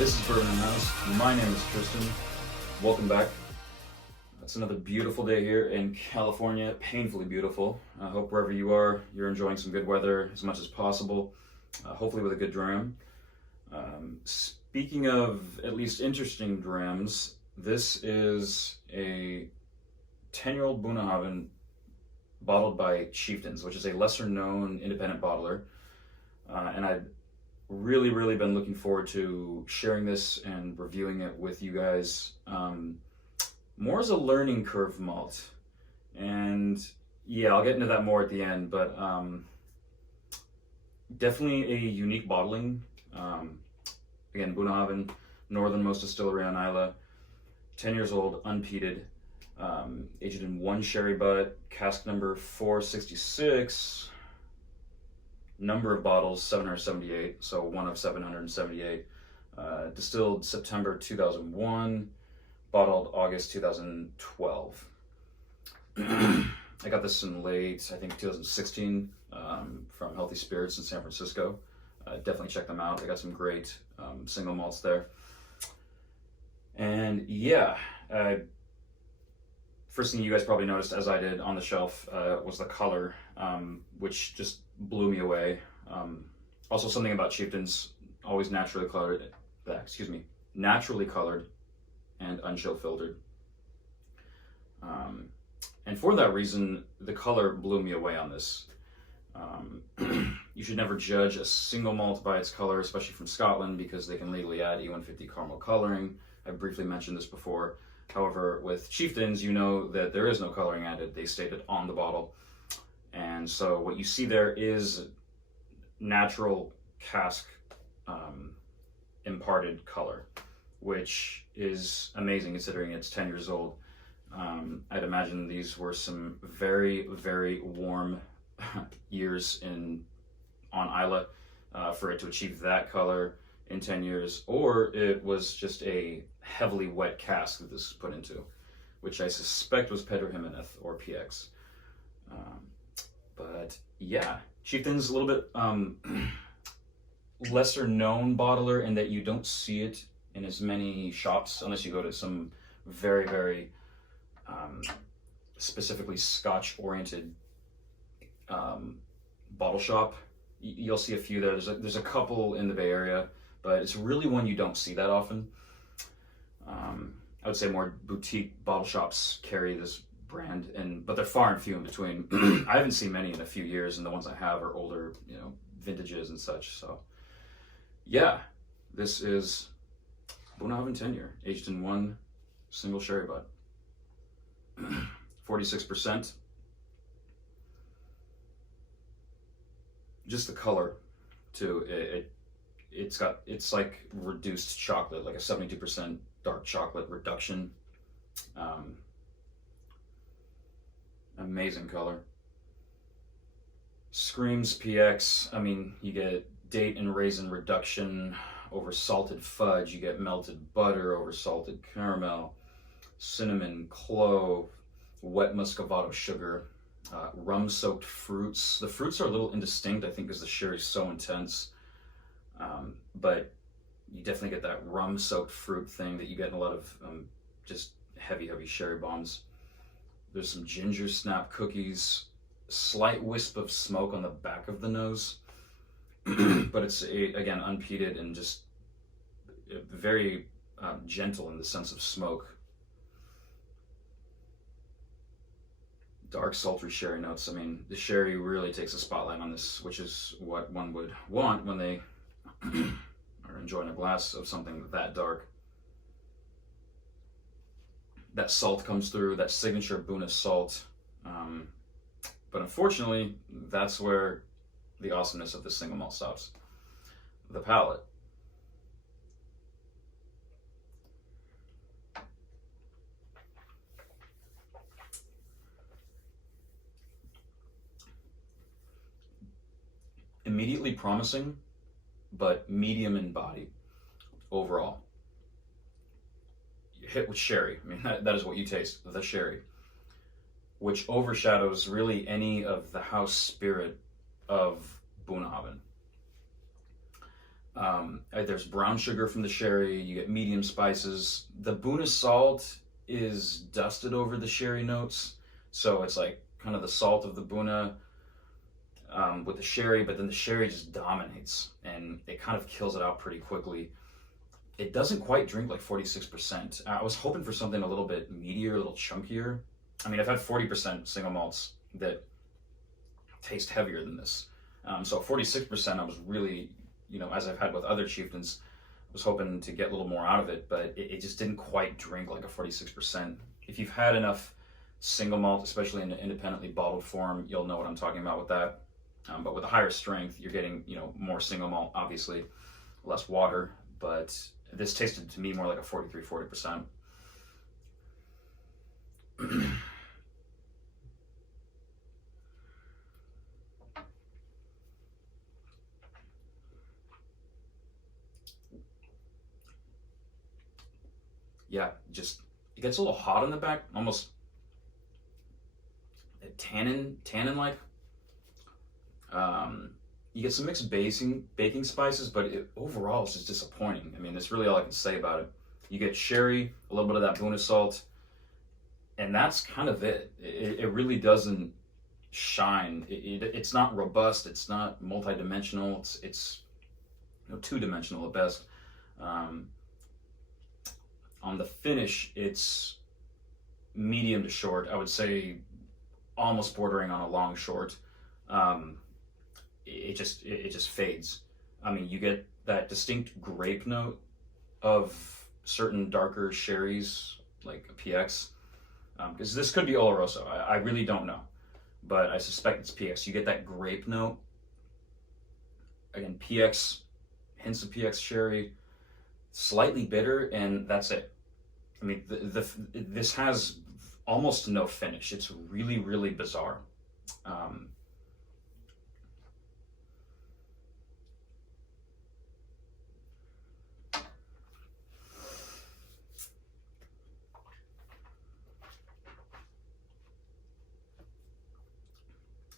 This is Bourbon and House. My name is Tristan. Welcome back. It's another beautiful day here in California, painfully beautiful. I hope wherever you are, you're enjoying some good weather as much as possible, hopefully with a good dram. Speaking of at least interesting drams, this is a 10-year-old Bunnahabhain bottled by Chieftains, which is a lesser known independent bottler. And I've really been looking forward to sharing this and reviewing it with you guys. More as a learning curve malt. And yeah, I'll get into that more at the end, but definitely a unique bottling. Again, Bunnahabhain, northernmost distillery on Isla, 10 years old, unpeated, aged in one sherry butt, cask number 466, number of bottles 778, so one of 778, distilled September 2001, bottled August 2012. I got this in late, I think 2016, from Healthy Spirits in San Francisco. Definitely check them out. They got some great single malts there. And yeah, first thing you guys probably noticed, as I did on the shelf, was the color, which just blew me away. Also, something about Chieftains, always naturally colored, naturally colored and unchill filtered. And for that reason, the color blew me away on this. You should never judge a single malt by its color, especially from Scotland, because they can legally add E150 caramel coloring. I briefly mentioned this before. However, with Chieftains, you know that there is no coloring added. They state it on the bottle. And so what you see there is natural cask imparted color, which is amazing considering it's 10 years old. I'd imagine these were some very warm years on Isla for it to achieve that color in 10 years, or it was just a heavily wet cask that this was put into, which I suspect was Pedro Jimenez or PX. But yeah, Chieftain's a little bit lesser known bottler in that you don't see it in as many shops unless you go to some very specifically Scotch oriented bottle shop. You'll see a few there. There's a couple in the Bay Area, but it's really one you don't see that often. I would say more boutique bottle shops carry this brand, but they're far and few in between. I haven't seen many in a few years, and the ones I have are older, vintages and such. So yeah, this is Bunnahabhain 10-year, aged in one single sherry butt. 46%. Just the color too, it's like reduced chocolate, like a 72% dark chocolate reduction. Amazing color. Screams PX. I mean, you get date and raisin reduction over salted fudge, you get melted butter over salted caramel, cinnamon, clove, wet muscovado sugar, rum-soaked fruits. The fruits are a little indistinct, I think, because the sherry is so intense. But you definitely get that rum-soaked fruit thing that you get in a lot of just heavy sherry bombs. There's some ginger snap cookies, slight wisp of smoke on the back of the nose, but it's again unpeated and just very gentle in the sense of smoke. Dark sultry sherry notes. I mean, the sherry really takes a spotlight on this, which is what one would want when they are enjoying a glass of something that dark. That salt comes through, that signature Bunna salt. But unfortunately, that's where the awesomeness of this single malt stops. The palate. Immediately promising, but medium in body overall. You hit with sherry. I mean, that is what you taste, the sherry, which overshadows really any of the house spirit of Bunnahabhain. There's brown sugar from the sherry. You get medium spices. The Buna salt is dusted over the sherry notes, so it's like kind of the salt of the Buna with the sherry, but then the sherry just dominates and it kind of kills it out pretty quickly. It doesn't quite drink like 46%. I was hoping for something a little bit meatier, a little chunkier. I mean, I've had 40% single malts that taste heavier than this. So 46%, I was really, as I've had with other Chieftains, I was hoping to get a little more out of it, but it just didn't quite drink like a 46%. If you've had enough single malt, especially in an independently bottled form, you'll know what I'm talking about with that. But with a higher strength, you're getting, more single malt, obviously, less water, but this tasted to me more like a 40%. Yeah, just it gets a little hot on the back, almost tannin like. You get some mixed baking spices, but overall it's just disappointing. I mean, that's really all I can say about it. You get sherry, a little bit of that Buna salt, and that's kind of it. It really doesn't shine. It's not robust. It's not multi-dimensional. It's two-dimensional at best. On the finish, it's medium to short. I would say almost bordering on a long short. It just fades. I mean, you get that distinct grape note of certain darker sherries like a PX, because this could be Oloroso. I really don't know, but I suspect it's PX. You get that grape note. Again, PX, hints of PX sherry, slightly bitter, and that's it. I mean, this has almost no finish. It's really, really bizarre.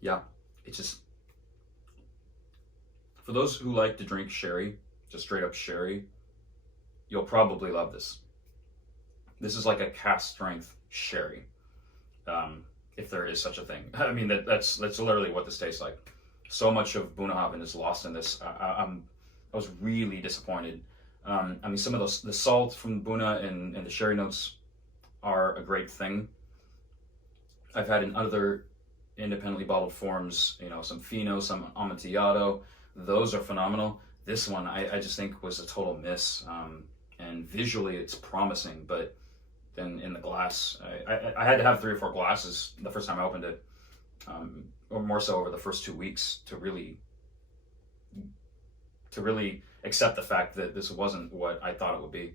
Yeah, it's just, for those who like to drink sherry, just straight up sherry, you'll probably love this. This is like a cask strength sherry, if there is such a thing. I mean, that's literally what this tastes like. So much of Bunnahabhain is lost in this. I was really disappointed. I mean, some of the salt from Buna and the sherry notes are a great thing. I've had in other independently bottled forms, some Fino, some Amontillado. Those are phenomenal. This one, I just think was a total miss. And visually, it's promising, but then in the glass, I had to have 3 or 4 glasses the first time I opened it, or more so over the first 2 weeks to really accept the fact that this wasn't what I thought it would be.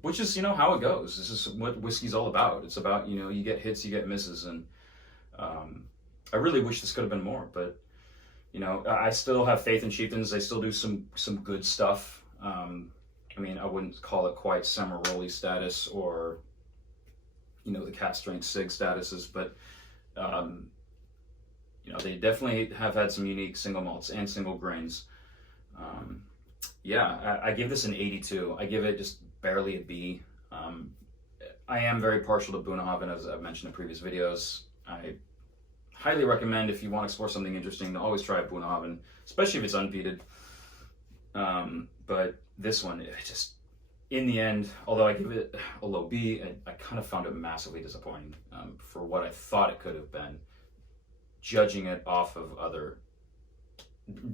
Which is, how it goes. This is what whiskey's all about. It's about, you get hits, you get misses, and I really wish this could have been more, but I still have faith in Chieftains. They still do some good stuff. I mean, I wouldn't call it quite Samaroli status or the cask strength Sig statuses, but they definitely have had some unique single malts and single grains. Yeah, I give this an 82. I give it just barely a B. I am very partial to Bunnahabhain, as I've mentioned in previous videos. I highly recommend, if you want to explore something interesting, to always try Bunnahabhain, especially if it's unpeated. But this one, it just, in the end, although I give it a low B, I kind of found it massively disappointing for what I thought it could have been, judging it off of other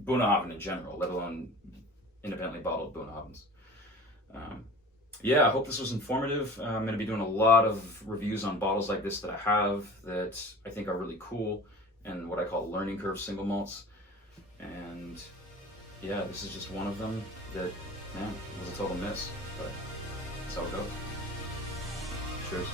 Bunnahabhain in general, let alone independently bottled Bunnahabhains. Yeah, I hope this was informative. I'm going to be doing a lot of reviews on bottles like this that I have that I think are really cool and what I call learning curve single malts. And yeah, this is just one of them that, was a total miss, but that's how it goes. Cheers.